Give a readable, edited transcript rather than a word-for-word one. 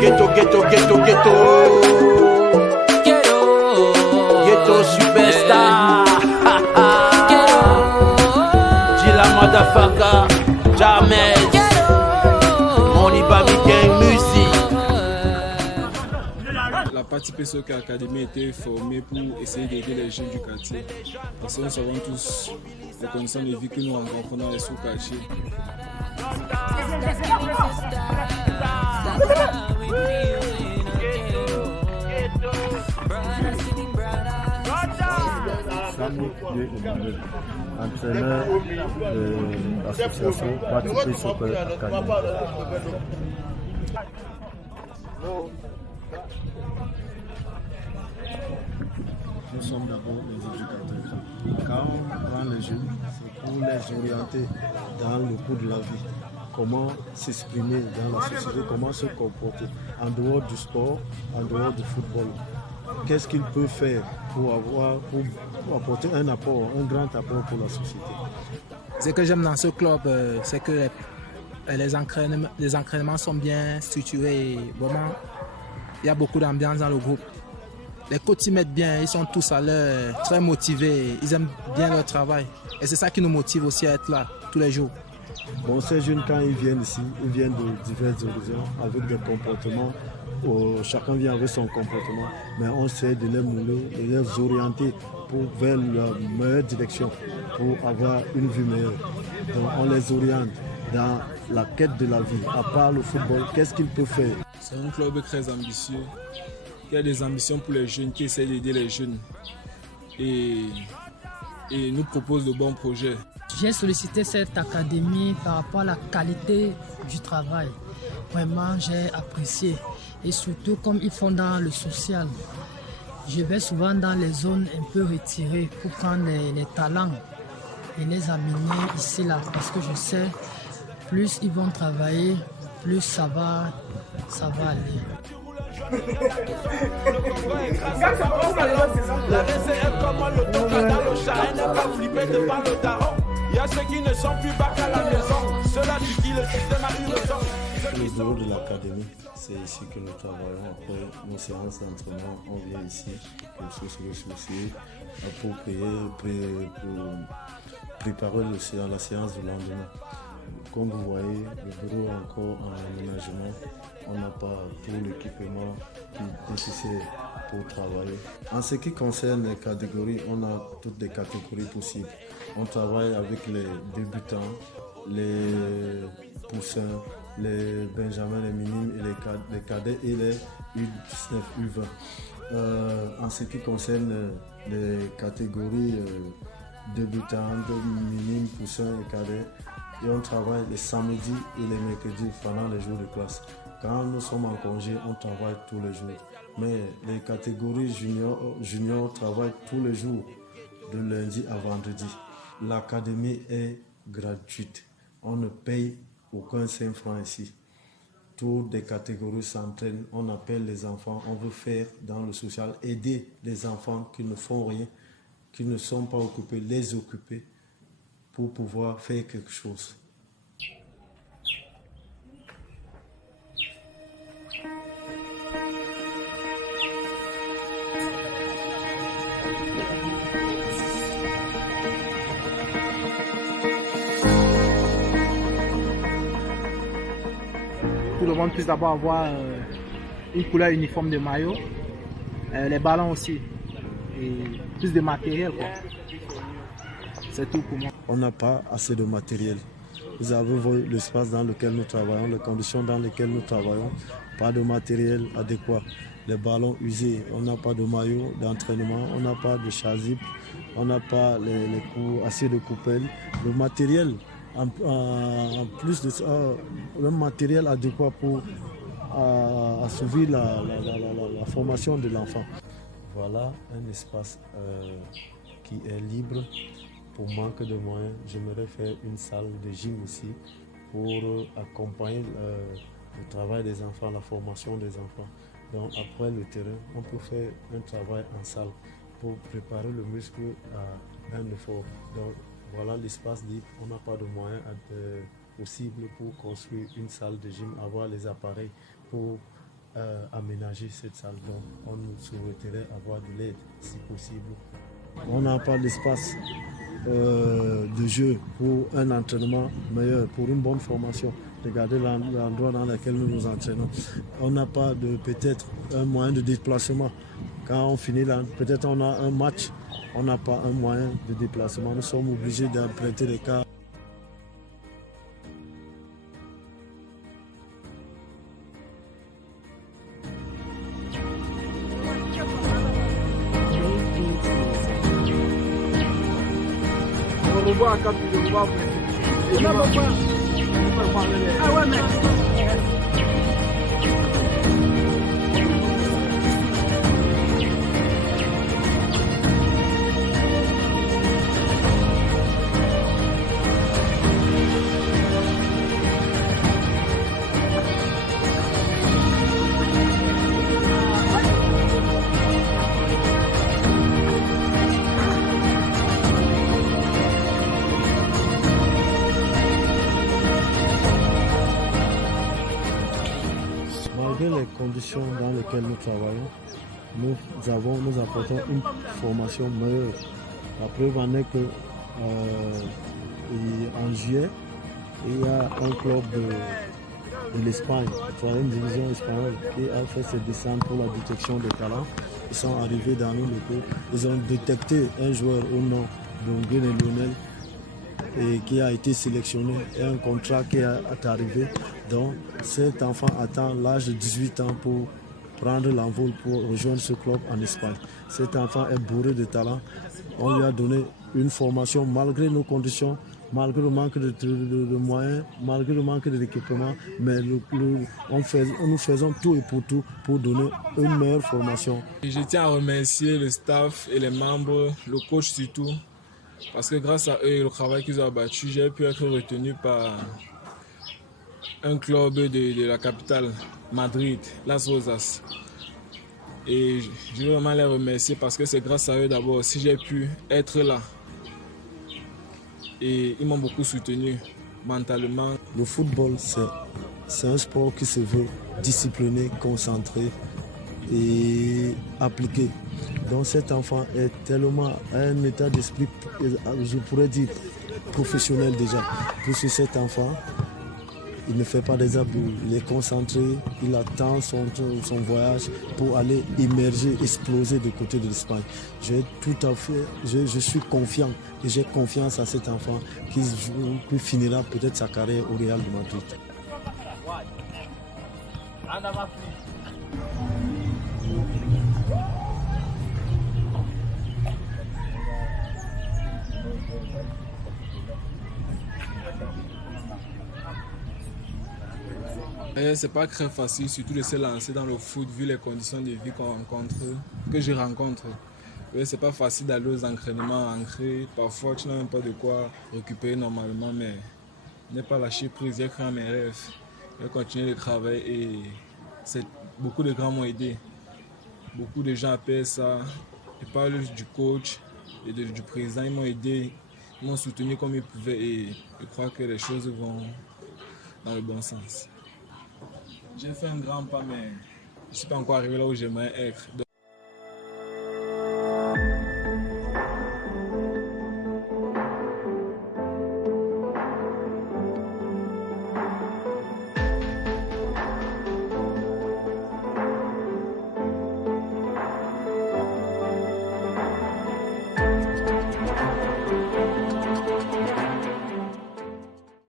ghetto, ghetto, ghetto, ghetto. Ghetto superstar. Jilla motherfucker. Jamais. Money Baby Gang music. La partie PSOK Academy était formée pour essayer d'aider les jeunes du quartier. Parce que nous savons tous les conditions de vie que nous rencontrons dans les sous-quartiers. Entraîneur de l'association Parti PSOK Academy. Nous sommes d'abord les éducateurs. Quand on prend les jeunes, c'est pour les orienter dans le cours de la vie. Comment s'exprimer dans la société, comment se comporter en dehors du sport, en dehors du football. Qu'est-ce qu'ils peuvent faire pour apporter un apport, un grand apport pour la société. Ce que j'aime dans ce club, c'est que les entraînements sont bien structurés. Et vraiment, il y a beaucoup d'ambiance dans le groupe. Les coachs y mettent bien, ils sont tous à l'heure, très motivés, ils aiment bien leur travail. Et c'est ça qui nous motive aussi à être là tous les jours. Bon, ces jeunes, quand ils viennent ici, ils viennent de diverses horizons avec des comportements. Chacun vient avec son comportement, mais on essaie de les mouler, de les orienter vers la meilleure direction pour avoir une vie meilleure. Donc on les oriente dans la quête de la vie. À part le football, qu'est-ce qu'ils peuvent faire? C'est un club très ambitieux, qui a des ambitions pour les jeunes, qui essaie d'aider les jeunes et nous propose de bons projets. J'ai sollicité cette académie par rapport à la qualité du travail. Vraiment, j'ai apprécié. Et surtout, comme ils font dans le social, je vais souvent dans les zones un peu retirées pour prendre les talents et les amener ici, là. Parce que je sais, plus ils vont travailler, plus ça va aller. La raison est comme le temps dans le chat, elle n'a pas flippé devant le daron. Il y a ceux qui ne sont plus bac à la maison, ceux-là qui disent le système a eu raison. Le bureau de l'académie, c'est ici que nous travaillons. Après nos séances d'entraînement, on vient ici pour se ressourcer, pour préparer la séance du lendemain. Comme vous voyez, le bureau est encore en aménagement. On n'a pas tout l'équipement nécessaire pour travailler. En ce qui concerne les catégories, on a toutes les catégories possibles. On travaille avec les débutants, les poussins, les benjamins, les minimes, et les cadets et les U19, U20. En ce qui concerne les catégories débutantes, minimes, poussins et cadets, et on travaille les samedis et les mercredis pendant les jours de classe. Quand nous sommes en congé, on travaille tous les jours. Mais les catégories juniors travaillent tous les jours, de lundi à vendredi. L'académie est gratuite. On ne paye aucun 5 francs ici. Toutes les catégories s'entraînent. On appelle les enfants. On veut faire dans le social, aider les enfants qui ne font rien, qui ne sont pas occupés, les occuper pour pouvoir faire quelque chose. Tout le monde puisse d'abord avoir une couleur uniforme de maillot, les ballons aussi, et plus de matériel, quoi. C'est tout pour moi. On n'a pas assez de matériel. Vous avez vu l'espace dans lequel nous travaillons, les conditions dans lesquelles nous travaillons, pas de matériel adéquat. Les ballons usés, on n'a pas de maillot d'entraînement, on n'a pas de chasuble, on n'a pas assez de coupelles. Le matériel, en plus de ça, le matériel adéquat pour assouvir la formation de l'enfant. Voilà un espace qui est libre. Pour manque de moyens, j'aimerais faire une salle de gym ici pour accompagner le travail des enfants, la formation des enfants. Donc après le terrain, on peut faire un travail en salle pour préparer le muscle à un effort. Donc voilà l'espace libre. On n'a pas de moyens possibles pour construire une salle de gym, avoir les appareils pour aménager cette salle. Donc, on nous souhaiterait avoir de l'aide si possible. On n'a pas d'espace de jeu pour un entraînement meilleur, pour une bonne formation. Regardez l'endroit dans lequel nous nous entraînons. On n'a pas de peut-être un moyen de déplacement. Quand on finit là, peut-être on a un match, on n'a pas un moyen de déplacement. Nous sommes obligés d'emprunter des cars. Malgré les conditions dans lesquelles nous travaillons, nous apportons une formation meilleure. La preuve en est que en juillet, il y a un club de l'Espagne, troisième division espagnole, qui a fait ses descentes pour la détection des talents. Ils sont arrivés dans nos locaux. Ils ont détecté un joueur au nom de Nguyen Lionel et qui a été sélectionné et un contrat qui est arrivé. Donc cet enfant attend l'âge de 18 ans pour prendre l'envol pour rejoindre ce club en Espagne. Cet enfant est bourré de talent. On lui a donné une formation malgré nos conditions, malgré le manque de moyens, malgré le manque d'équipement, mais nous faisons tout et pour tout pour donner une meilleure formation. Et je tiens à remercier le staff et les membres, le coach surtout, parce que grâce à eux et le travail qu'ils ont abattu, j'ai pu être retenu par un club de la capitale, Madrid, Las Rosas. Et je veux vraiment les remercier parce que c'est grâce à eux d'abord si j'ai pu être là. Et ils m'ont beaucoup soutenu mentalement. Le football, c'est un sport qui se veut discipliné, concentré et appliqué. Donc cet enfant est tellement à un état d'esprit, je pourrais dire, professionnel déjà. Puisque cet enfant, il ne fait pas des abus, il est concentré, il attend son voyage pour aller immerger, exploser du côté de l'Espagne. Je suis confiant et j'ai confiance à cet enfant qui finira peut-être sa carrière au Real de Madrid. C'est pas très facile, surtout de se lancer dans le foot vu les conditions de vie que je rencontre. C'est pas facile d'aller aux entraînements ancrés. Parfois, tu n'as même pas de quoi récupérer normalement, mais n'ai pas lâché prise. J'ai créé mes rêves. J'ai continué de travailler et beaucoup de grands m'ont aidé. Beaucoup de gens appellent ça. Je parle du coach et du président. Ils m'ont aidé, ils m'ont soutenu comme ils pouvaient et je crois que les choses vont dans le bon sens. J'ai fait un grand pas, mais je ne suis pas encore arrivé là où j'aimerais être.